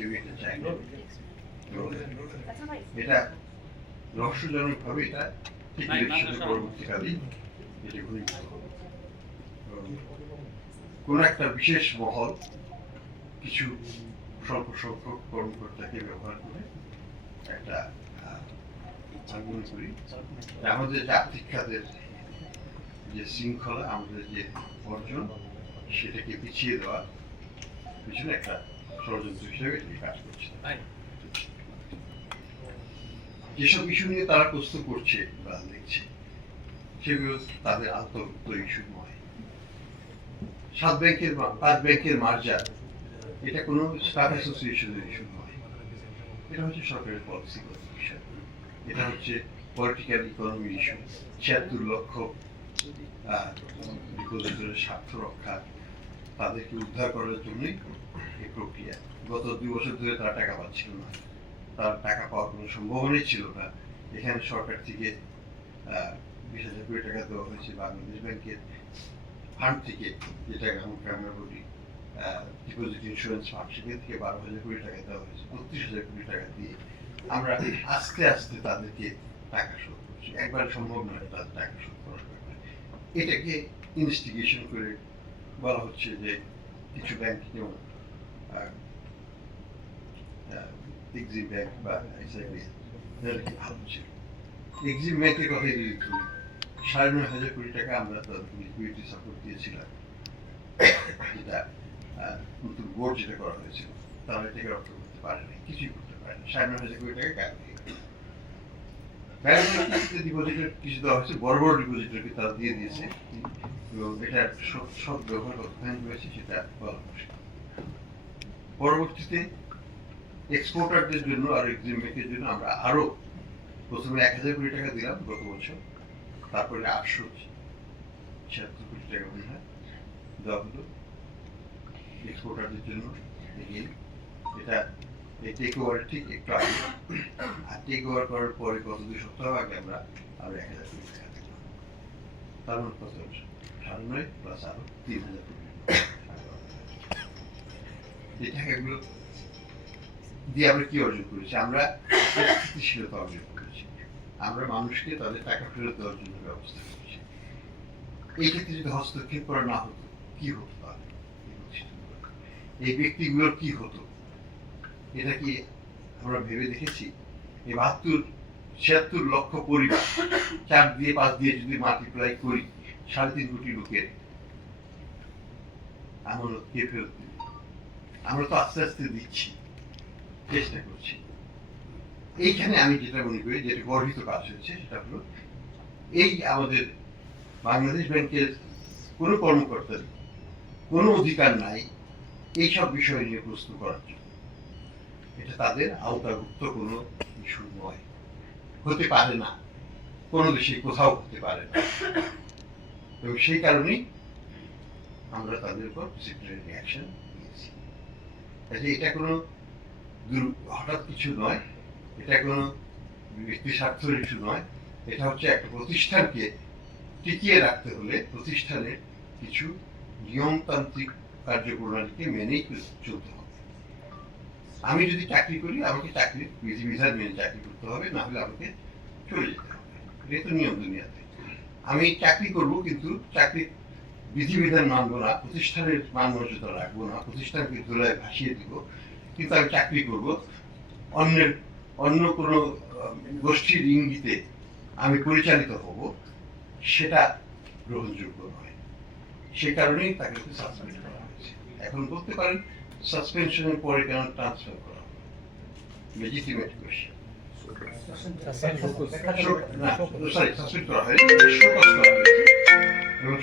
কেউ এটা চায় না। এটা রহস্যজনকভাবে এটা ঠিক ইলেকশনের পরবর্তীকালেই এটা ঘনীভূত হবে। কোন একটা বিশেষ মহল কিছু স্বল্প সংখ্যক কর্মকর্তাকে ব্যবহার করে একটা আমি মনে করি আমাদের যে আর্থিক খাতের যে শৃঙ্খলা, আমাদের যে অর্জন, সেটাকে পিছিয়ে দেওয়ার পিছনে একটা ষড়যন্ত্র হিসেবে এটি কাজ করছে। যেসব ইস্যু নিয়ে তারা প্রস্তুত করছে বা দেখছে সেগুলো তাদের আন্তর্ভুক্ত ইস্যু নয়। 7 ব্যাংকের 5 ব্যাংকের মার্জার এটা কোনো স্টাফ অ্যাসোসিয়েশনের ইস্যু নয়, এটা হচ্ছে সরকারের পলিসিগত বিষয়, এটা হচ্ছে পলিটিক্যাল ইকোনমি ইস্যু। 76 লক্ষ ডিপোজিটরের স্বার্থ রক্ষা, তাদেরকে উদ্ধার করার জন্যই এই প্রক্রিয়া। গত 2 বছর ধরে তারা টাকা পাচ্ছিল না, তার টাকা পাওয়ার কোনো সম্ভাবনাই ছিল না। এখানে সরকার থেকে 20,000 কোটি টাকা দেওয়া হয়েছে বাংলাদেশ ব্যাংকের ফান্ড থেকে, যেটাকে আমরা বলি ডিপোজিট ইন্স্যুরেন্স ফান্ড, সেখান থেকে 12,000 কোটি টাকা দেওয়া হয়েছে। 32,000 কোটি টাকা দিয়ে আমরা আস্তে আস্তে তাদেরকে টাকা শোধ করছি। একবার সম্ভব নয় তাদের টাকা শোধ করার ব্যাপারে। এটাকে ইনভেস্টিগেশন করে বলা হচ্ছে যে কিছু ব্যাংক, যেমন এক্সিম ব্যাংক বা এসআইবি, ভালো ছিল। এক্সিম ব্যাংকের কথাই যদি ধরি, 9,500 কোটি টাকা আমরা তাদেরকে লিকুইডিটি সাপোর্ট দিয়েছিলাম, যেটা নতুন বোর্ড যেটা করা হয়েছিল, তারা এটাকে রক্ষা করতে পারে নাই, কিছুই করতে পারে না। 9,500 কোটি টাকা গায়েব হয়ে গেল। ডিপোজিটের কিছু দেওয়া হয়েছে, বড় বড় ডিপোজিটরকে তারা দিয়ে দিয়েছে, এবং এটার সব ব্যবহার কতখানি হয়েছে সেটা বলা মুশকিল। পরবর্তীতে এক্সপোর্টারদের জন্য আর এক্সিম ব্যাংকের জন্য আমরা আরো প্রথমে 1,000 কোটি টাকা দিলাম গত বছর, তারপরে 876 কোটি টাকা মনে হয় দেওয়া হলো এক্সপোর্টারদের জন্য। এটা এই টেক ওভারের ঠিক একটু আগে, আর টেক ওভার করার পরে গত 2 সপ্তাহ আগে আমরা আরো 1,000 কোটি টাকা দিলাম। তার মানে কত? 9.5 প্লাস আরো 3,000 কোটি। এই টাকাগুলো দিয়ে আমরা কি অর্জন করেছি? আমরা স্থিতিশীলতা অর্জন করেছি, আমরা মানুষকে তাদের টাকা ফেরত দেওয়ার জন্য ব্যবস্থা করেছি। এই ক্ষেত্রে যদি হস্তক্ষেপ করা না হতো, কি হতো তাহলে? এই ব্যক্তিগুলোর কি হতো? এটা কি আমরা ভেবে দেখেছি? এই 76 লক্ষ পরিবার 4 দিয়ে 5 দিয়ে যদি মাল্টিপ্লাই করি, 3.5 কোটি লোকের আমানত কে ফেরত দিবে? আমরা তো আস্তে আস্তে দিচ্ছি, চেষ্টা করছি। এইখানে আমি যেটা মনে করি যেটা গর্হিত কাজ হয়েছে, সেটা হলো এই আমাদের বাংলাদেশ ব্যাংকের কোনো কর্মকর্তার কোনো অধিকার নাই এইসব বিষয় নিয়ে প্রশ্ন করার জন্য। এটা তাদের আওতাভুক্ত কোনো ইস্যু নয়, হতে পারে না, কোনো দেশে কোথাও হতে পারে না। এবং সেই কারণেই আমরা তাদের উপর ডিসিপ্লিনারি অ্যাকশন নিয়েছি। এটা কোনো হঠাৎ কিছু নয়, এটা কোনো ব্যক্তি স্বার্থের ইস্যু নয়। এটা হচ্ছে একটা প্রতিষ্ঠানকে টিকিয়ে রাখতে হলে প্রতিষ্ঠানের কিছু নিয়মতান্ত্রিক কার্যপ্রণালীকে মেনেই চলতে হবে। আমি যদি চাকরি করি, আমাকে চাকরির বিধিবিধান মেনে চাকরি করতে হবে, না হলে আমাকে চলে যেতে হবে। এটা তো নিয়ম দুনিয়াতে। আমি চাকরি করব, কিন্তু চাকরির বিধিবিধান মানবো না, প্রতিষ্ঠানের মান মর্যাদা রাখবো না, প্রতিষ্ঠানকে ধুলায় ভাসিয়ে দিব, কিন্তু আমি চাকরি করব অন্য কোনো গোষ্ঠীর ইঙ্গিতে আমি পরিচালিত হব, সেটা গ্রহণযোগ্য নয়। সে কারণেই তাকে সাসপেন্ড করা হয়েছে। এখন বলতে পারেন সাসপেনশনের পরে কেন ট্রান্সফার করা হবে? Legitimate question. সাসপেন্ড করা হয়েছে এবং